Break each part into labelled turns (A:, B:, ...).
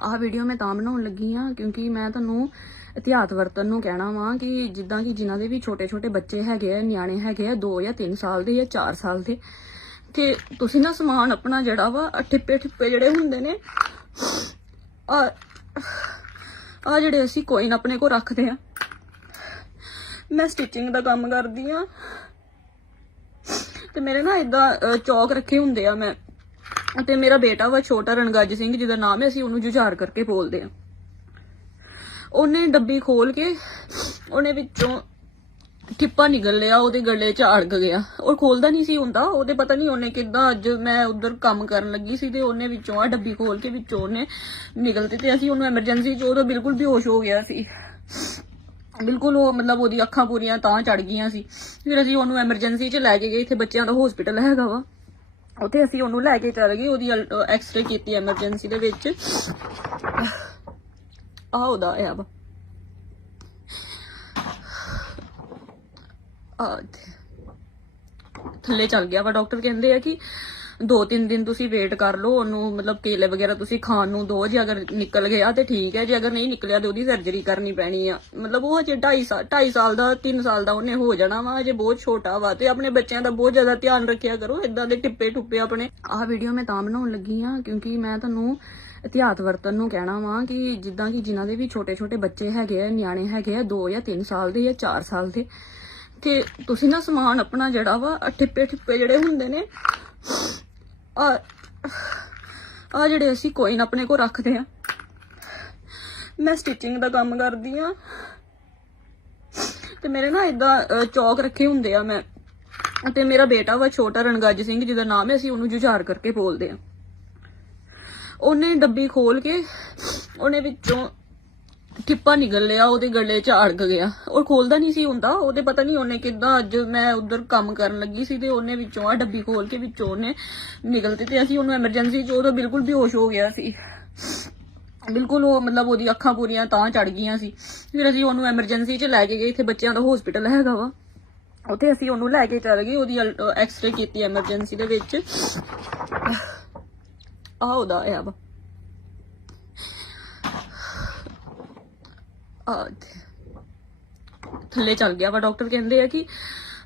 A: ਆਹ ਵੀਡੀਓ ਮੈਂ ਤਾਂ ਬਣਾਉਣ ਲੱਗੀ ਆ ਕਿਉਂਕਿ ਮੈਂ ਤੁਹਾਨੂੰ ਇਤਿਹਾਸ ਵਰਤਨ ਨੂੰ ਕਹਿਣਾ ਵਾਂ ਕਿ ਜਿੱਦਾਂ ਕਿ ਜਿਨ੍ਹਾਂ ਦੇ ਵੀ ਛੋਟੇ ਛੋਟੇ ਬੱਚੇ ਹੈਗੇ ਆ, ਨਿਆਣੇ ਹੈਗੇ ਆ 2 ਜਾਂ 3 ਸਾਲ ਦੇ ਜਾਂ 4 ਸਾਲ ਦੇ, ਤੇ ਤੁਸੀਂ ਨਾ ਸਮਾਨ ਆਪਣਾ ਜਿਹੜਾ ਵਾ ਠਿੱਪੇ ਠਿੱਪੇ ਜਿਹੜੇ ਹੁੰਦੇ ਨੇ ਆ ਆ ਜਿਹੜੇ ਅਸੀਂ ਕੋਇਨ ਆਪਣੇ ਕੋਲ ਰੱਖਦੇ ਆ, ਮੈਂ ਸਟਿਚਿੰਗ ਦਾ ਕੰਮ ਕਰਦੀ ਆ ਤੇ ਮੇਰੇ ਨਾ ਇਦਾਂ ਚੌਕ ਰੱਖੇ ਹੁੰਦੇ ਆ ਮੈਂ। ਅਤੇ ਮੇਰਾ ਬੇਟਾ ਵਾ ਛੋਟਾ ਰਣਗੱਜ ਸਿੰਘ, ਜਿਹਦਾ ਨਾਮ ਹੈ, ਅਸੀਂ ਉਹਨੂੰ ਜੁਝਾਰ ਕਰਕੇ ਬੋਲਦੇ ਆ ਉਹਨੇ ਡੱਬੀ ਖੋਲ ਕੇ ਉਹਨੇ ਵਿੱਚੋਂ ਠਿੱਪਾ ਨਿਕਲ ਲਿਆ, ਉਹਦੇ ਗਲੇ 'ਚ ਅੜਕ ਗਿਆ। ਉਹ ਖੋਲਦਾ ਨਹੀਂ ਸੀ ਹੁੰਦਾ, ਉਹਦੇ ਪਤਾ ਨਹੀਂ ਉਹਨੇ ਕਿੱਦਾਂ ਅੱਜ ਮੈਂ ਉਧਰ ਕੰਮ ਕਰਨ ਲੱਗੀ ਸੀ ਤੇ ਉਹਨੇ ਵਿੱਚੋਂ ਆ ਡੱਬੀ ਖੋਲ ਕੇ ਵਿੱਚੋਂ ਉਹਨੇ ਨਿਕਲਤੇ ਤੇ ਅਸੀਂ ਉਹਨੂੰ ਐਮਰਜੈਂਸੀ 'ਚ ਉਹਦਾ ਬਿਲਕੁਲ ਬੇਹੋਸ਼ ਹੋ ਗਿਆ ਸੀ। ਬਿਲਕੁਲ ਉਹ ਮਤਲਬ ਉਹਦੀ ਅੱਖਾਂ ਪੂਰੀਆਂ ਤਾਂ ਚੜ ਗਈਆਂ ਸੀ। ਫਿਰ ਅਸੀਂ ਉਹਨੂੰ ਐਮਰਜੈਂਸੀ 'ਚ ਲੈ ਕੇ ਗਏ, ਇੱਥੇ ਬੱਚਿਆਂ ਦਾ ਹਸਪੀਟਲ ਹੈਗਾ ਵਾ। ਉੱਥੇ ਅਸੀਂ ਉਹਨੂੰ ਲੈ ਕੇ ਚਲੇ ਗਏ, ਉਹਦੀ ਐਕਸਰੇ ਕੀਤੀ ਐਮਰਜੈਂਸੀ ਦੇ ਵਿੱਚ। ਆਹ ਉਹਦਾ ਆ ਵਾ। ਥੱਲੇ ਚੱਲ ਗਿਆ ਵਾ, ਡਾਕਟਰ ਕਹਿੰਦੇ ਆ ਕਿ ਦੋ ਤਿੰਨ ਦਿਨ ਤੁਸੀਂ ਵੇਟ ਕਰ ਲਓ, ਉਹਨੂੰ ਮਤਲਬ ਕੇਲੇ ਵਗੈਰਾ ਤੁਸੀਂ ਖਾਣ ਨੂੰ ਦੋ, ਜੇ ਅਗਰ ਨਿਕਲ ਗਿਆ ਤੇ ਠੀਕ ਹੈ, ਜੇ ਅਗਰ ਨਹੀਂ ਨਿਕਲਿਆ ਤੇ ਉਹਦੀ ਸਰਜਰੀ ਕਰਨੀ ਪੈਣੀ ਆ। ਮਤਲਬ ਉਹ ਹਜੇ 2.5 ਸਾਲ 2.5 ਸਾਲ ਦਾ 3 ਸਾਲ ਦਾ ਉਹਨੇ ਹੋ ਜਾਣਾ ਵਾ ਅਜੇ ਬਹੁਤ ਛੋਟਾ ਵਾ ਤੇ ਆਪਣੇ ਬੱਚਿਆਂ ਦਾ ਬਹੁਤ ਜ਼ਿਆਦਾ ਧਿਆਨ ਰੱਖਿਆ ਕਰੋ ਇਦਾਂ ਦੇ ਟਿੱਪੇ ਟੁੱਪੇ ਆਪਣੇ। ਆਹ ਵੀਡੀਓ ਮੈਂ ਤਾਂ ਬਣਾਉਣ ਲੱਗੀ ਆ ਕਿਉਂਕਿ ਮੈਂ ਤੁਹਾਨੂੰ ਇਤਿਹਾਸ ਵਰਤਨ ਨੂੰ ਕਹਿਣਾ ਵਾਂ ਕਿ ਜਿੱਦਾਂ ਕਿ ਜਿਨ੍ਹਾਂ ਦੇ ਵੀ ਛੋਟੇ ਛੋਟੇ ਬੱਚੇ ਹੈਗੇ ਆ, ਨਿਆਣੇ ਹੈਗੇ ਆ 2 ਜਾਂ 3 ਸਾਲ ਦੇ ਜਾਂ 4 ਸਾਲ ਦੇ, ਤੇ ਤੁਸੀਂ ਨਾ ਸਮਾਨ ਆਪਣਾ ਜਿਹੜਾ ਵਾ ਠਿੱਪੇ ਠਿੱਪੇ ਜਿਹੜੇ ਹੁੰਦੇ ਨੇ ਆ ਆ ਜਿਹੜੇ ਅਸੀਂ ਕੋਇਨ ਆਪਣੇ ਕੋਲ ਰੱਖਦੇ ਆ, ਮੈਂ ਸਟਿਚਿੰਗ ਦਾ ਕੰਮ ਕਰਦੀ ਆ। ਤੇ ਮੇਰੇ ਨਾ ਇਦਾਂ ਚੌਕ ਰੱਖੇ ਹੁੰਦੇ ਆ ਮੈਂ। ਤੇ ਮੇਰਾ ਬੇਟਾ ਵਾ ਛੋਟਾ ਰਣਗੱਜ ਸਿੰਘ, ਜਿਹਦਾ ਨਾਮ ਹੈ, ਅਸੀਂ ਉਹਨੂੰ ਜੁਝਾਰ ਕਰਕੇ ਬੋਲਦੇ ਆ। ਉਹਨੇ ਡੱਬੀ ਖੋਲ ਕੇ ਉਹਨੇ ਵਿੱਚੋਂ ਠਿੱਪਾ ਨਿਕਲ ਲਿਆ, ਉਹਦੇ ਗਲੇ 'ਚ ਅੜਕ ਗਿਆ। ਉਹ ਖੋਲਦਾ ਨਹੀਂ ਸੀ ਹੁੰਦਾ, ਉਹਦੇ ਪਤਾ ਨਹੀਂ ਉਹਨੇ ਕਿੱਦਾਂ ਅੱਜ ਮੈਂ ਉਧਰ ਕੰਮ ਕਰਨ ਲੱਗੀ ਸੀ ਤੇ ਉਹਨੇ ਵਿੱਚੋਂ ਆ ਡੱਬੀ ਖੋਲ ਕੇ ਵਿੱਚੋਂ ਉਹਨੇ ਨਿਕਲਤੇ ਤੇ ਅਸੀਂ ਉਹਨੂੰ ਐਮਰਜੈਂਸੀ 'ਚ ਉਦੋਂ ਬਿਲਕੁਲ ਬੇਹੋਸ਼ ਹੋ ਗਿਆ ਸੀ। ਬਿਲਕੁਲ ਉਹ ਮਤਲਬ ਉਹਦੀ ਅੱਖਾਂ ਪੂਰੀਆਂ ਤਾਂ ਚੜ ਗਈਆਂ ਸੀ। ਫਿਰ ਅਸੀਂ ਉਹਨੂੰ ਐਮਰਜੈਂਸੀ 'ਚ ਲੈ ਕੇ ਗਏ, ਇੱਥੇ ਬੱਚਿਆਂ ਦਾ ਹਸਪੀਟਲ ਹੈਗਾ ਵਾ। ਉੱਥੇ ਅਸੀਂ ਉਹਨੂੰ ਲੈ ਕੇ ਚਲੇ ਗਏ, ਉਹਦੀ ਐਕਸਰੇ ਕੀਤੀ ਐਮਰਜੈਂਸੀ ਦੇ ਵਿੱਚ। ਆਹ ਉਹਦਾ ਆਇਆ ਵਾ। ਥੱਲੇ ਚੱਲ ਗਿਆ ਵਾ, ਡਾਕਟਰ ਕਹਿੰਦੇ ਆ ਕਿ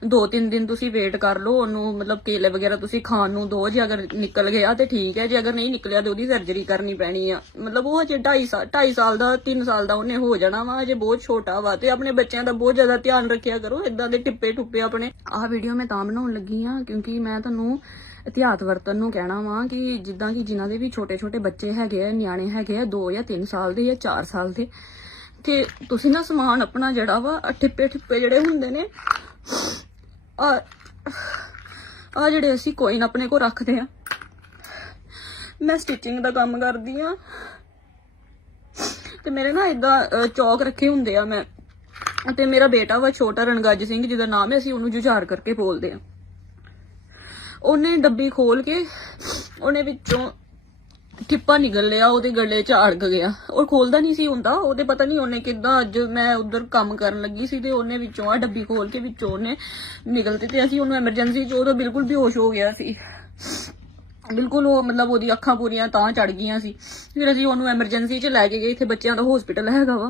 A: ਦੋ ਤਿੰਨ ਦਿਨ ਤੁਸੀਂ ਵੇਟ ਕਰ ਲਓ, ਉਹਨੂੰ ਮਤਲਬ ਕੇਲੇ ਵਗੈਰਾ ਤੁਸੀਂ ਖਾਣ ਨੂੰ ਦੋ, ਜੇ ਅਗਰ ਨਿਕਲ ਗਿਆ ਤੇ ਠੀਕ ਹੈ, ਜੇ ਅਗਰ ਨਹੀਂ ਨਿਕਲਿਆ ਤੇ ਉਹਦੀ ਸਰਜਰੀ ਕਰਨੀ ਪੈਣੀ ਆ। ਮਤਲਬ ਉਹ ਅਜੇ 2.5 ਸਾਲ 2.5 ਸਾਲ ਦਾ 3 ਸਾਲ ਦਾ ਉਹਨੇ ਹੋ ਜਾਣਾ ਵਾ ਅਜੇ ਬਹੁਤ ਛੋਟਾ ਵਾ ਤੇ ਆਪਣੇ ਬੱਚਿਆਂ ਦਾ ਬਹੁਤ ਜ਼ਿਆਦਾ ਧਿਆਨ ਰੱਖਿਆ ਕਰੋ ਇਦਾਂ ਦੇ ਟਿੱਪੇ ਟੁੱਪੇ ਆਪਣੇ। ਆਹ ਵੀਡੀਓ ਮੈਂ ਤਾਂ ਬਣਾਉਣ ਲੱਗੀ ਆ ਕਿਉਂਕਿ ਮੈਂ ਤੁਹਾਨੂੰ ਇਤਿਹਾਸ ਵਰਤਨ ਨੂੰ ਕਹਿਣਾ ਵਾ ਕਿ ਜਿੱਦਾਂ ਕਿ ਜਿਨ੍ਹਾਂ ਦੇ ਵੀ ਛੋਟੇ ਛੋਟੇ ਬੱਚੇ ਹੈਗੇ ਆ, ਨਿਆਣੇ ਹੈਗੇ ਆ 2 ਜਾਂ 3 ਸਾਲ ਦੇ ਜਾਂ 4 ਸਾਲ ਦੇ ਤੇ ਤੁਸੀਂ ਨਾ ਸਮਾਨ ਆਪਣਾ ਜਿਹੜਾ ਵਾ ਠਿੱਪੇ ਠਿੱਪੇ ਜਿਹੜੇ ਹੁੰਦੇ ਨੇ ਆ ਆ ਜਿਹੜੇ ਅਸੀਂ ਕੋਇਨ ਆਪਣੇ ਕੋਲ ਰੱਖਦੇ ਆ। ਮੈਂ ਸਟਿਚਿੰਗ ਦਾ ਕੰਮ ਕਰਦੀ ਆ। ਤੇ ਮੇਰੇ ਨਾ ਇਦਾਂ ਚੌਕ ਰੱਖੇ ਹੁੰਦੇ ਆ ਮੈਂ। ਤੇ ਮੇਰਾ ਬੇਟਾ ਵਾ ਛੋਟਾ ਰਣਗੱਜ ਸਿੰਘ, ਜਿਹਦਾ ਨਾਮ ਹੈ ਅਸੀਂ ਉਹਨੂੰ ਜੁਝਾਰ ਕਰਕੇ ਬੋਲਦੇ ਆ। ਉਹਨੇ ਡੱਬੀ ਖੋਲ ਕੇ ਉਹਨੇ ਵਿੱਚੋਂ ਠਿੱਪਾ ਨਿਕਲ ਲਿਆ, ਉਹਦੇ ਗਲੇ 'ਚ ਅੜਕ ਗਿਆ। ਉਹ ਖੋਲਦਾ ਨਹੀਂ ਸੀ ਹੁੰਦਾ, ਉਹਦੇ ਪਤਾ ਨਹੀਂ ਉਹਨੇ ਕਿੱਦਾਂ ਅੱਜ ਮੈਂ ਉਧਰ ਕੰਮ ਕਰਨ ਲੱਗੀ ਸੀ ਤੇ ਉਹਨੇ ਵਿੱਚੋਂ ਆ ਡੱਬੀ ਖੋਲ ਕੇ ਵਿੱਚੋਂ ਉਹਨੇ ਨਿਕਲਤੇ ਤੇ ਅਸੀਂ ਉਹਨੂੰ ਐਮਰਜੈਂਸੀ 'ਚ ਉਦੋਂ ਬਿਲਕੁਲ ਬੇਹੋਸ਼ ਹੋ ਗਿਆ ਸੀ। ਬਿਲਕੁਲ ਉਹ ਮਤਲਬ ਉਹਦੀ ਅੱਖਾਂ ਪੂਰੀਆਂ ਤਾਂ ਚੜ ਗਈਆਂ ਸੀ। ਫਿਰ ਅਸੀਂ ਉਹਨੂੰ ਐਮਰਜੈਂਸੀ 'ਚ ਲੈ ਕੇ ਗਏ, ਇੱਥੇ ਬੱਚਿਆਂ ਦਾ ਹਸਪੀਟਲ ਹੈਗਾ ਵਾ।